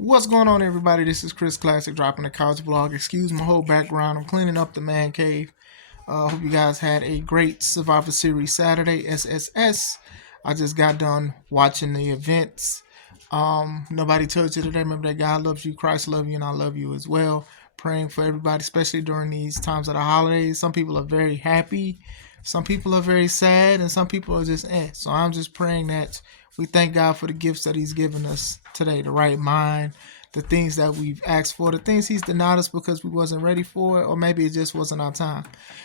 What's going on, everybody? This is Chris Classic dropping a college vlog. Excuse my whole background. I'm cleaning up the man cave. Hope you guys had a great Survivor Series Saturday, SSS. I just got done watching the events. Nobody told you today. Remember that God loves you, Christ loves you, and I love you as well. Praying for everybody, especially during these times of the holidays. Some people are very happy, some people are very sad, and some people are just So I'm just praying that we thank God for the gifts that He's given us today, the right mind, the things that we've asked for, the things He's denied us because we wasn't ready for it, or maybe it just wasn't our time.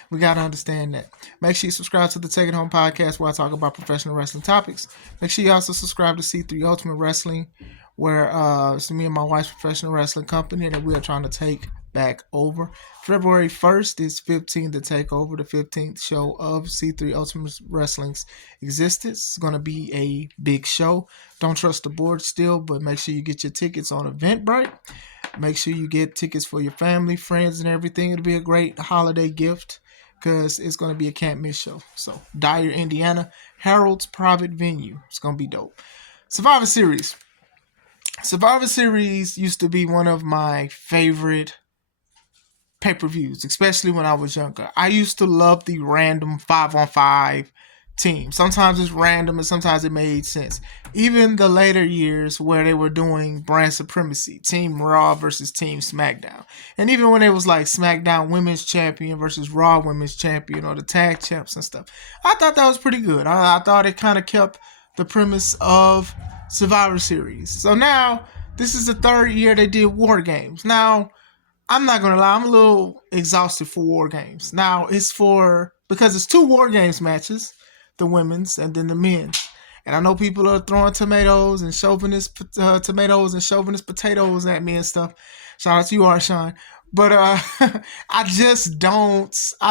We got to understand that. Make sure you subscribe to the Take It Home podcast where I talk about professional wrestling topics. Make sure you also subscribe to C3 Ultimate Wrestling, where it's me and my wife's professional wrestling company that we are trying to take back over. February 1st is 15 to take over, the 15th show of C3 Ultimate Wrestling's existence. It's going to be a big show. Don't trust the board still, but make sure you get your tickets on Eventbrite. Make sure you get tickets for your family, friends, and everything. It'll be a great holiday gift because it's going to be a can't miss show. So, Dyer, Indiana, Harold's private venue. It's going to be dope. Survivor Series. Survivor Series used to be one of my favorite pay-per-views, especially when I was younger. I used to love the random 5-on-5 team. Sometimes it's random and sometimes it made sense. Even the later years where they were doing brand supremacy, Team Raw versus Team SmackDown. And even when it was like SmackDown Women's Champion versus Raw Women's Champion or the tag champs and stuff, I thought that was pretty good. I thought it kind of kept the premise of Survivor Series. So now, this is the third year they did War Games. Now, I'm not going to lie, I'm a little exhausted for War Games. Now, because it's 2 War Games matches, the women's and then the men's. And I know people are throwing tomatoes and chauvinist potatoes at me and stuff. Shout out to you, Arshawn. But I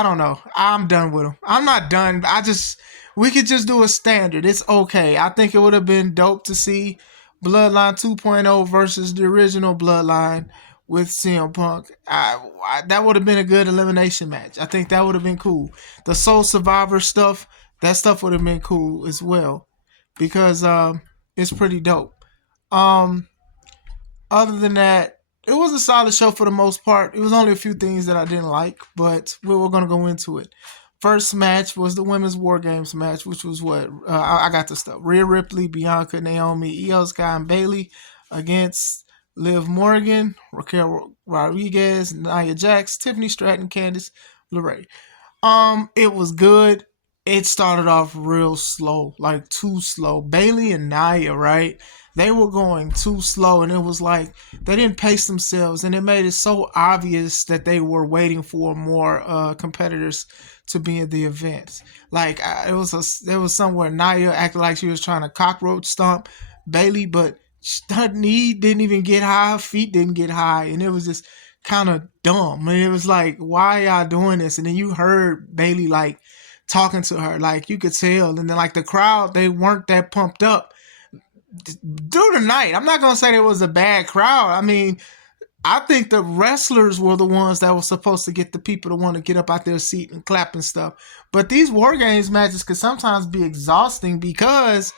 don't know. I'm done with them. I'm not done. We could just do a standard. It's okay. I think it would have been dope to see Bloodline 2.0 versus the original Bloodline with CM Punk. That would have been a good elimination match. I think that would have been cool. The Soul Survivor stuff, that stuff would have been cool as well because it's pretty dope. Other than that, it was a solid show for the most part. It was only a few things that I didn't like, but we're going to go into it. First match was the Women's War Games match, which was I got the stuff. Rhea Ripley, Bianca, Naomi, Io Sky, and Bayley against Liv Morgan, Raquel Rodriguez, Nia Jax, Tiffany Stratton, Candice LeRae. It was good. It started off real slow, like too slow. Bayley and Nia, right? They were going too slow, and it was like they didn't pace themselves, and it made it so obvious that they were waiting for more competitors to be in the event. Like there was somewhere Nia acted like she was trying to cockroach stomp Bayley, but her knee didn't even get high, her feet didn't get high, and it was just kind of dumb. And it was like, why are y'all doing this? And then you heard Bayley like talking to her, like you could tell, and then like the crowd, they weren't that pumped up through the night. I'm not gonna say it was a bad crowd. I mean, I think the wrestlers were the ones that were supposed to get the people to want to get up out their seat and clap and stuff. But these War Games matches could sometimes be exhausting because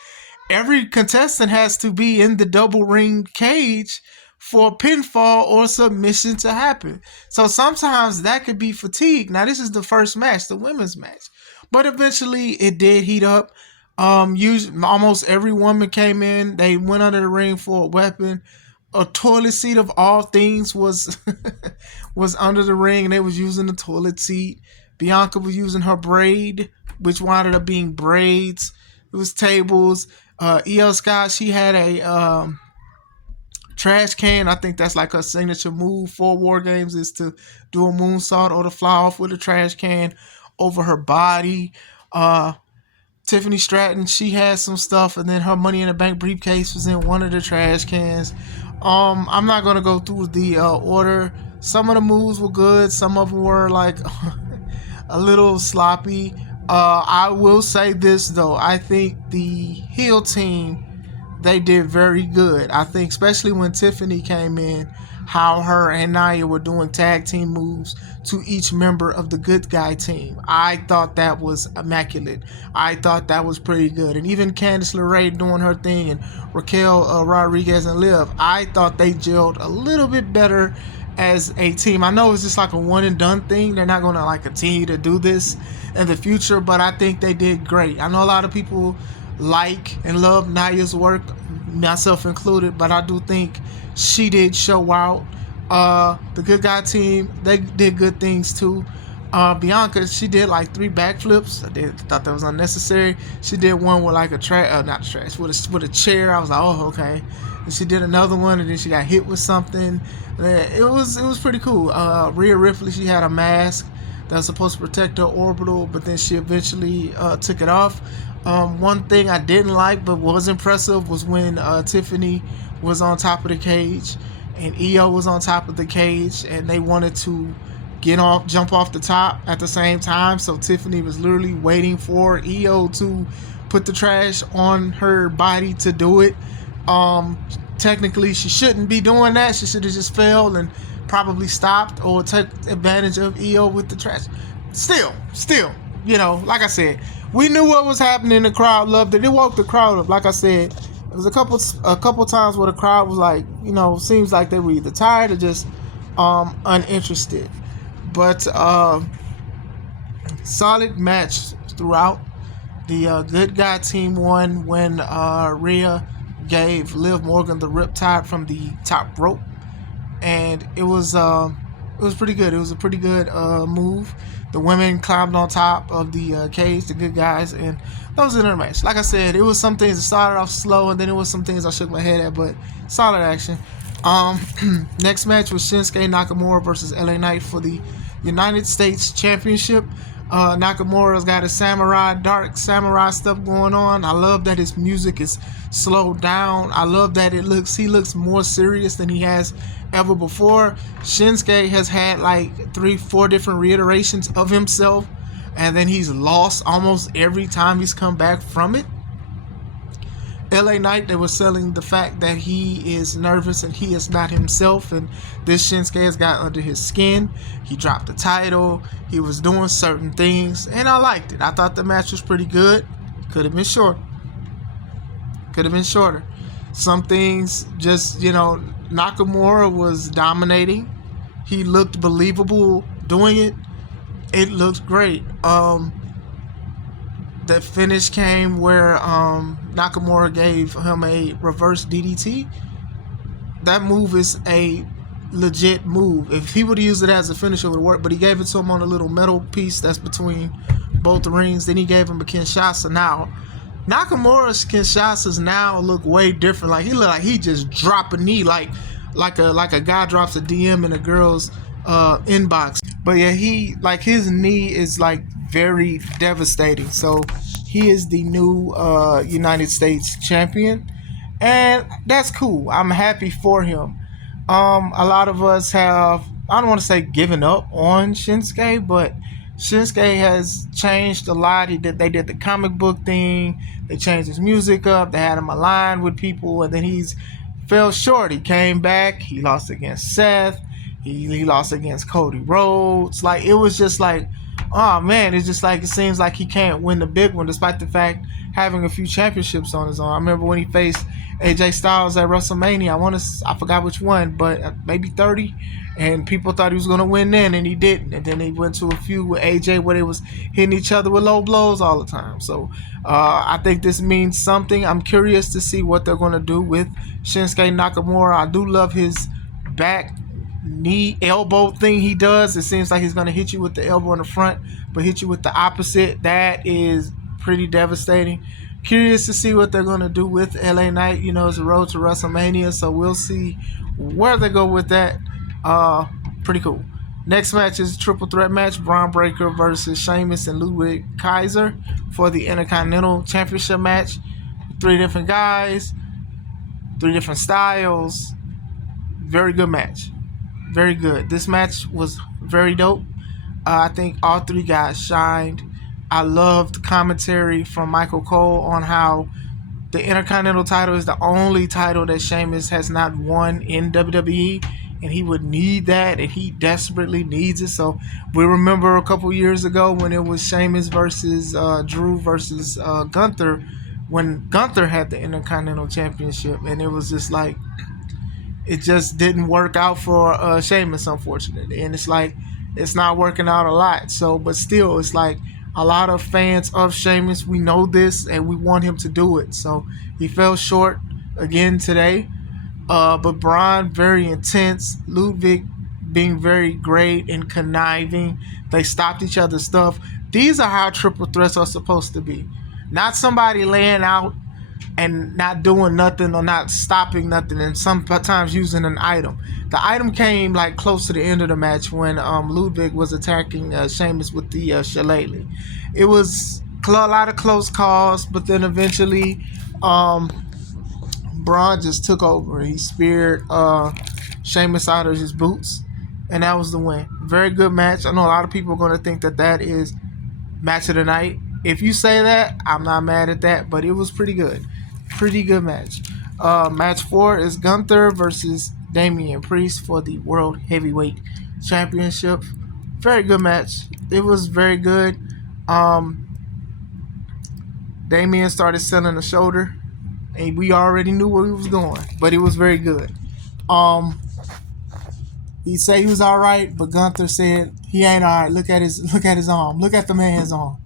every contestant has to be in the double ring cage for a pinfall or submission to happen. So sometimes that could be fatigue. Now, this is the first match, the women's match. But eventually it did heat up. Almost every woman came in. They went under the ring for a weapon. A toilet seat of all things was was under the ring, and they was using the toilet seat. Bianca was using her braid, which wound up being braids. It was tables. Io Sky, she had a trash can. I think that's like her signature move for War Games, is to do a moonsault or to fly off with a trash can over her body. Tiffany Stratton, she had some stuff, and then her Money in the Bank briefcase was in one of the trash cans. I'm not going to go through the order. Some of the moves were good. Some of them were like a little sloppy. I will say this, though. I think the heel team they did very good. I think especially when Tiffany came in, how her and Nia were doing tag team moves to each member of the good guy team. I thought that was immaculate. I thought that was pretty good. And even Candice LeRae doing her thing and Raquel Rodriguez and Liv, I thought they gelled a little bit better as a team. I know it's just like a one and done thing. They're not going to like continue to do this in the future, but I think they did great. I know a lot of people like and love Nia's work, myself included, but I do think she did show out. The good guy team, they did good things too. Bianca, she did like 3 backflips. Thought that was unnecessary. She did one with like with a chair. I was like, oh, okay. And she did another one, and then she got hit with something. It was pretty cool. Rhea Ripley, she had a mask that was supposed to protect her orbital, but then she eventually took it off. One thing I didn't like but was impressive was when Tiffany was on top of the cage and Io was on top of the cage, and they wanted to jump off the top at the same time. So Tiffany was literally waiting for Io to put the trash on her body to do it. Technically, she shouldn't be doing that. She should have just fell and probably stopped or took advantage of Io with the trash. Still, like I said, we knew what was happening. The crowd loved it. It woke the crowd up. Like I said, there was a couple times where the crowd was like, seems like they were either tired or just uninterested. But solid match throughout. The good guy team won when Rhea gave Liv Morgan the riptide from the top rope, and it was pretty good. It was a pretty good move. The women climbed on top of the cage, the good guys, and that was in their match. Like I said, it was some things that started off slow, and then it was some things I shook my head at, but solid action. Next match was Shinsuke Nakamura versus LA Knight for the United States Championship. Nakamura's got a dark samurai stuff going on. I love that his music is slowed down. I love that he looks more serious than he has ever before. Shinsuke has had like 3-4 different reiterations of himself, and then he's lost almost every time he's come back from it. LA Knight, they were selling the fact that he is nervous and he is not himself, and this Shinsuke has got under his skin. He dropped the title. He was doing certain things, and I liked it. I thought the match was pretty good. Could have been short. Could have been shorter. Some things just, Nakamura was dominating. He looked believable doing it. It looked great. The finish came where Nakamura gave him a reverse DDT. That move is a legit move. If he would have used it as a finisher, it would work, but he gave it to him on a little metal piece that's between both rings. Then he gave him a Kinshasa. Now, Nakamura's Kinshasas now look way different. Like, he look like he just dropped a knee, like a guy drops a DM in a girl's inbox. But yeah, his knee is like very devastating. So he is the new United States champion, and that's cool. I'm happy for him. A lot of us have, I don't want to say given up on Shinsuke, but Shinsuke has changed a lot. They did the comic book thing. They changed his music up. They had him aligned with people, and then he's fell short. He came back. He lost against Seth. He lost against Cody Rhodes. Like, it was just like, oh man, it's just like it seems like he can't win the big one, despite the fact having a few championships on his own. I remember when he faced AJ Styles at WrestleMania. I forgot which one, but maybe 30, and people thought he was gonna win then, and he didn't. And then he went to a feud with AJ where they was hitting each other with low blows all the time. So I think this means something. I'm curious to see what they're gonna do with Shinsuke Nakamura. I do love his back knee elbow thing he does. It seems like he's going to hit you with the elbow in the front but hit you with the opposite. That is pretty devastating. Curious to see what they're going to do with LA Knight. It's a road to WrestleMania, so we'll see where they go with that. Pretty cool. Next match is a triple threat match. Braun Breaker versus Sheamus and Ludwig Kaiser for the Intercontinental Championship match. 3 different guys, 3 different styles. Very good match. Very good. This match was very dope. I think all 3 guys shined. I loved commentary from Michael Cole on how The Intercontinental title is the only title that Sheamus has not won in WWE, and he would need that, and he desperately needs it. So we remember a couple years ago when it was Sheamus versus Drew versus Gunther, when Gunther had the Intercontinental Championship, and it was just like, it just didn't work out for Sheamus, unfortunately. And it's like, it's not working out a lot. So, but still, it's like a lot of fans of Sheamus, we know this, and we want him to do it. So he fell short again today. But Braun, very intense. Ludwig being very great and conniving. They stopped each other's stuff. These are how triple threats are supposed to be. Not somebody laying out and not doing nothing or not stopping nothing, and sometimes using an item. The item came like close to the end of the match when Ludwig was attacking Sheamus with the shillelagh. It was a lot of close calls, but then eventually Braun just took over. He speared Sheamus out of his boots, and that was the win. Very good match. I know a lot of people are going to think that that is match of the night. If you say that, I'm not mad at that, but it was pretty good. Pretty good match. Match 4 is Gunther versus Damian Priest for the World Heavyweight Championship. Very good match. It was very good. Damian started selling the shoulder, and we already knew where he was going, but it was very good. He said he was all right, but Gunther said he ain't all right. Look at his arm. Look at the man's arm.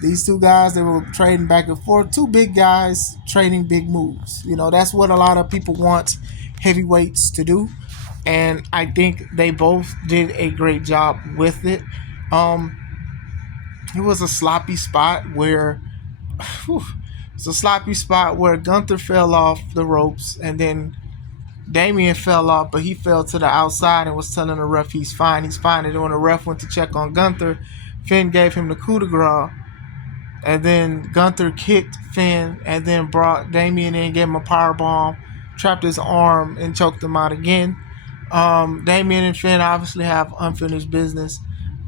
These two guys, they were trading back and forth. Two big guys trading big moves. You know, that's what a lot of people want heavyweights to do. And I think they both did a great job with it. It was a sloppy spot where Gunther fell off the ropes, and then Damian fell off, but he fell to the outside and was telling the ref he's fine. And when the ref went to check on Gunther, Finn gave him the coup de grace. And then Gunther kicked Finn and then brought Damian in, gave him a powerbomb, trapped his arm, and choked him out again. Damian and Finn obviously have unfinished business.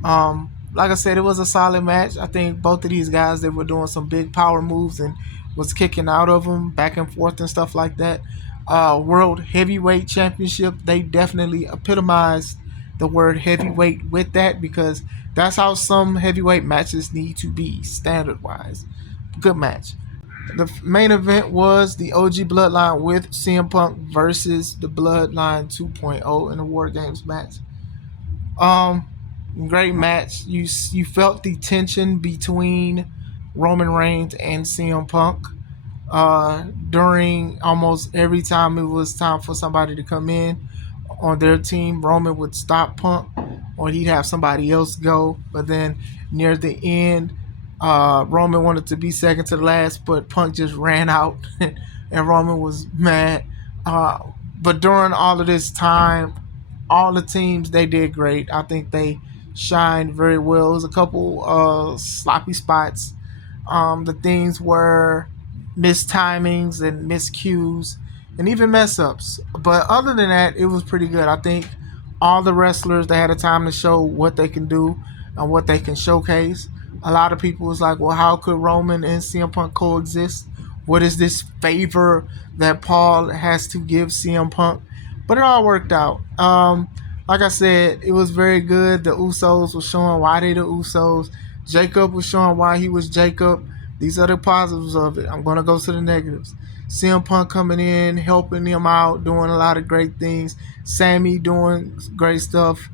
Like I said, it was a solid match. I think both of these guys, they were doing some big power moves and was kicking out of them back and forth and stuff like that. World Heavyweight Championship, they definitely epitomized the word heavyweight with that, because that's how some heavyweight matches need to be, standard-wise. Good match. The main event was the OG Bloodline with CM Punk versus the Bloodline 2.0 in a War Games match. Great match. You felt the tension between Roman Reigns and CM Punk. During almost every time it was time for somebody to come in on their team, Roman would stop Punk, or he'd have somebody else go. But then near the end, Roman wanted to be second to the last, but Punk just ran out, and Roman was mad. But during all of this time, all the teams, they did great. I think they shined very well. It was a couple sloppy spots. The things were missed timings and miscues and even mess ups. But other than that, it was pretty good. I think all the wrestlers, they had a time to show what they can do and what they can showcase. A lot of people was like, well, how could Roman and CM Punk coexist? What is this favor that Paul has to give CM Punk? But it all worked out. Like I said, it was very good. The Usos were showing why they the Usos. Jacob was showing why he was Jacob. These are the positives of it. I'm going to go to the negatives. CM Punk coming in, helping him out, doing a lot of great things. Sammy doing great stuff.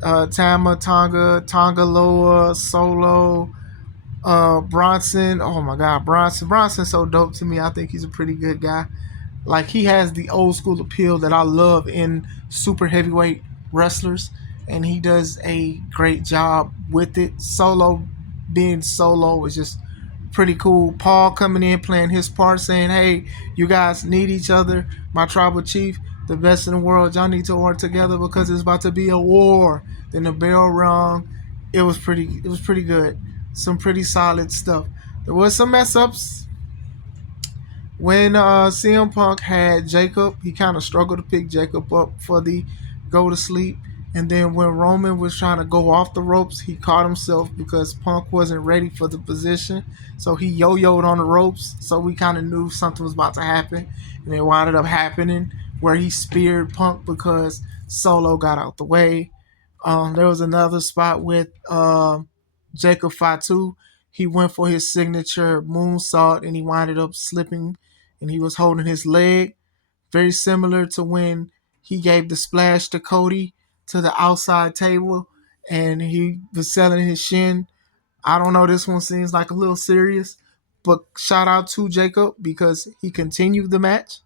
Tama Tonga Loa, Solo, Bronson. Oh my God, Bronson. Bronson's so dope to me. I think he's a pretty good guy. Like, he has the old school appeal that I love in super heavyweight wrestlers, and he does a great job with it. Solo being Solo is just pretty cool. Paul coming in, playing his part, saying, hey, you guys need each other. My tribal chief, the best in the world, y'all need to work together because it's about to be a war. Then the bell rung. It was pretty good. Some pretty solid stuff. There was some mess ups. When CM Punk had Jacob, he kind of struggled to pick Jacob up for the go to sleep. And then when Roman was trying to go off the ropes, he caught himself because Punk wasn't ready for the position. So he yo-yoed on the ropes. So we kind of knew something was about to happen. And it wound up happening where he speared Punk because Solo got out the way. There was another spot with Jacob Fatu. He went for his signature moonsault and he wound up slipping and he was holding his leg. Very similar to when he gave the splash to Cody to the outside table and he was selling his shin. I don't know, this one seems like a little serious, but shout out to Jacob because he continued the match.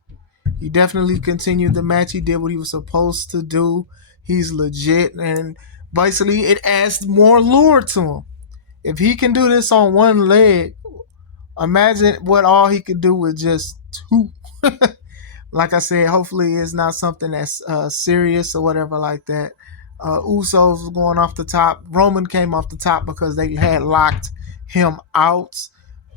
He definitely continued the match. He did what he was supposed to do. He's legit, and basically it adds more lure to him. If he can do this on one leg, imagine what all he could do with just two. Like I said, hopefully it's not something that's serious or whatever like that. Usos was going off the top. Roman came off the top because they had locked him out.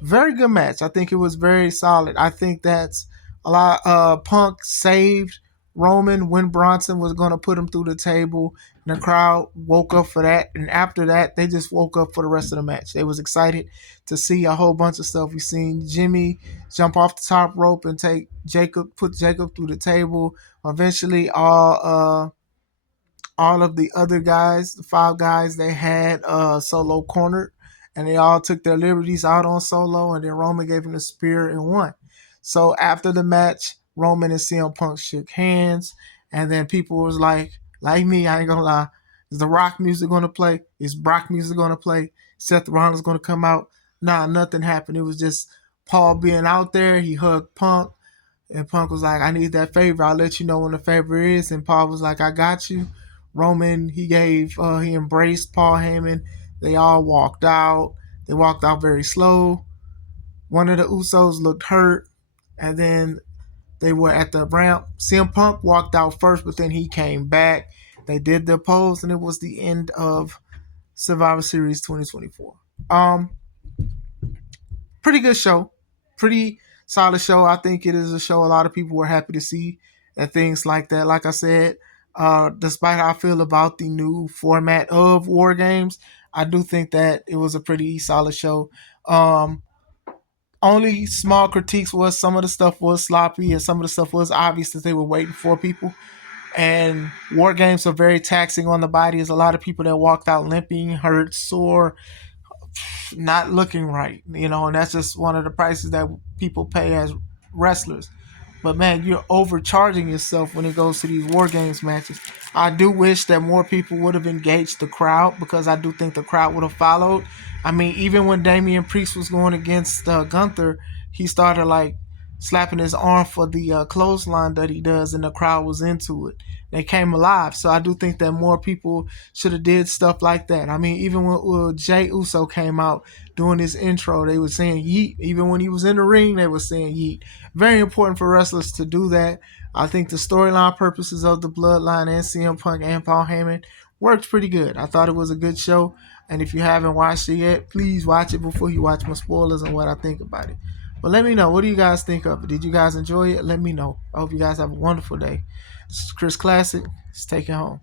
Very good match. I think it was very solid. I think that's a lot. Punk saved Roman when Bronson was going to put him through the table. And the crowd woke up for that. And after that, they just woke up for the rest of the match. They was excited to see a whole bunch of stuff. We seen Jimmy jump off the top rope and put Jacob through the table. Eventually, all of the other guys, the five guys, they had Solo cornered, and they all took their liberties out on Solo, and then Roman gave him the spear and won. So after the match, Roman and CM Punk shook hands, and then people was like me, I ain't gonna lie, is the Rock music gonna play? Is Brock music gonna play? Seth Rollins gonna come out? Nah, nothing happened. It was just Paul being out there. He hugged Punk, and Punk was like, I need that favor. I'll let you know when the favor is. And Paul was like, I got you. Roman, he embraced Paul Heyman. They all walked out. They walked out very slow. One of the Usos looked hurt. And then they were at the ramp. CM Punk walked out first, but then he came back. They did their pose, and it was the end of Survivor Series 2024. Pretty good show. Pretty solid show. I think it is a show a lot of people were happy to see and things like that. Like I said, despite how I feel about the new format of War Games, I do think that it was a pretty solid show. Only small critiques was some of the stuff was sloppy and some of the stuff was obvious that they were waiting for people. And War Games are very taxing on the body. There's a lot of people that walked out limping, hurt, sore, not looking right, and that's just one of the prices that people pay as wrestlers. But man, you're overcharging yourself when it goes to these War Games matches. I do wish that more people would have engaged the crowd because I do think the crowd would have followed. I mean, even when Damian Priest was going against Gunther, he started like slapping his arm for the clothesline that he does, and the crowd was into it. They came alive. So I do think that more people should have did stuff like that. I mean, even when Jay Uso came out doing his intro, they were saying yeet. Even when he was in the ring, they were saying yeet. Very important for wrestlers to do that. I think the storyline purposes of the Bloodline and CM Punk and Paul Heyman worked pretty good. I thought it was a good show. And if you haven't watched it yet, please watch it before you watch my spoilers and what I think about it. But let me know. What do you guys think of it? Did you guys enjoy it? Let me know. I hope you guys have a wonderful day. This is Chris Classic. Let's take it home.